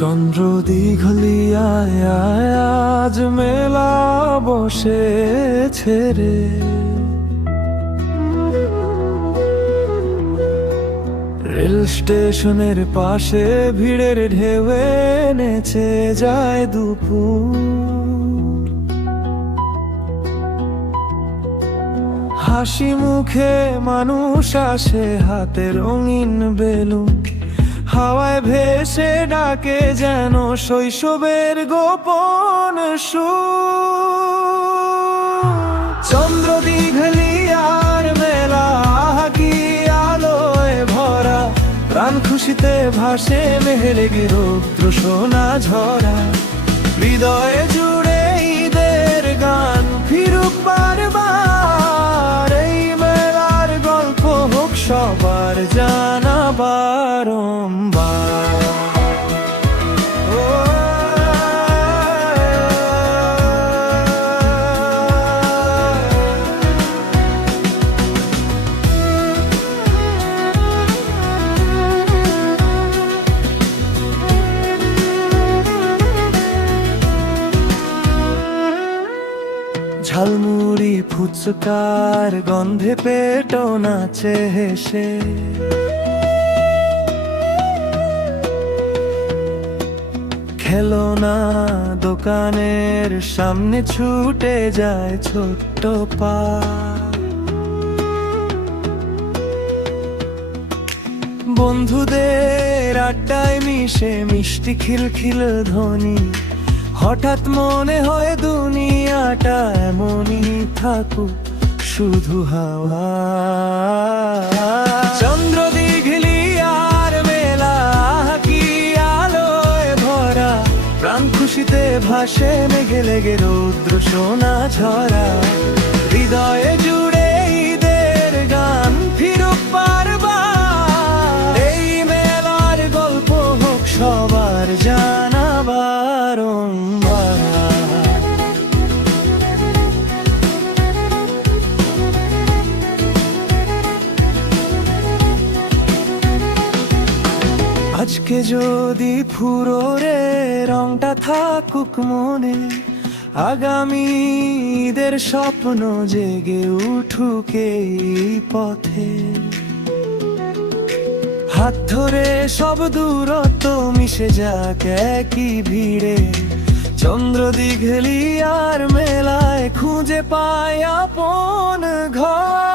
চন্দ্র দীঘলিয়ায় আজ মেলা বসেছে রে, রেল স্টেশনের পাশে ভিড়ের ঢেউ নেচে যায় দুপুর। হাসি মুখে মানুষ আসে, হাতে রঙিন বেলুন হাওয়ায় ভেসে ডাকে যেন শৈশবের গোপন সুর। চন্দ্র দীঘলিয়ার মেলা কি আলোয় ভরা, প্রাণ খুশিতে ভাসে মেহেরগে রৌদ্র সোনা ঝরা। হৃদয়ে জুড়ে ঈদের গান ফিরুক বারবার, এই মেলার গল্প হোক সবার জানা বারংবার। ঝালমুড়ি ফুচকার গন্ধে পেট নাচে হেসে, খেলনা দোকানের সামনে ছুটে যায় ছোট্ট পা। বন্ধুদের আড্ডায় মিশে মিষ্টি খিলখিল ধ্বনি, হঠাৎ মনে হয় দুনিয়াটা এমনই থাকুক শুধু হাওয়া। চন্দ্র দীঘলিয়ার মেলা কি আলোয় ভরা, প্রাণ খুশিতে ভাসে মেঘে লেগে রৌদ্র সোনা ঝরা। হৃদয়ে জুড়ে ঈদের গান ফিরুক বারবার, এই মেলার গল্প হোক সবার জানা বারংবার। আজকে যদি ফুরোরে রংটা থাকুক মনে, আগামী ঈদের স্বপ্ন জেগে উঠুক এই পথে। হাত ধরে সব দূরত্ব মিশে যাক একই ভিড়ে, চন্দ্র দীঘলিয়ার মেলায় খুঁজে পায় আপন ঘর।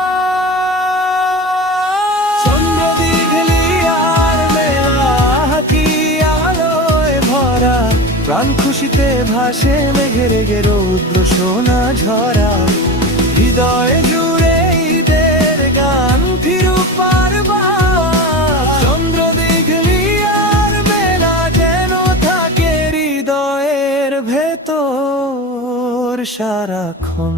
চন্দ্র দীঘলিয়ার মেলা কি আলোয় ভরা, প্রাণ খুশিতে ভাসে মেঘে রেগে রৌদ্র সোনা ঝরা। হৃদয়ে জুড়ে ঈদের গান ফিরুক বারবার, চন্দ্র দীঘলিয়ার মেলা যেন থাকে হৃদয়ের ভেতর সারাক্ষণ।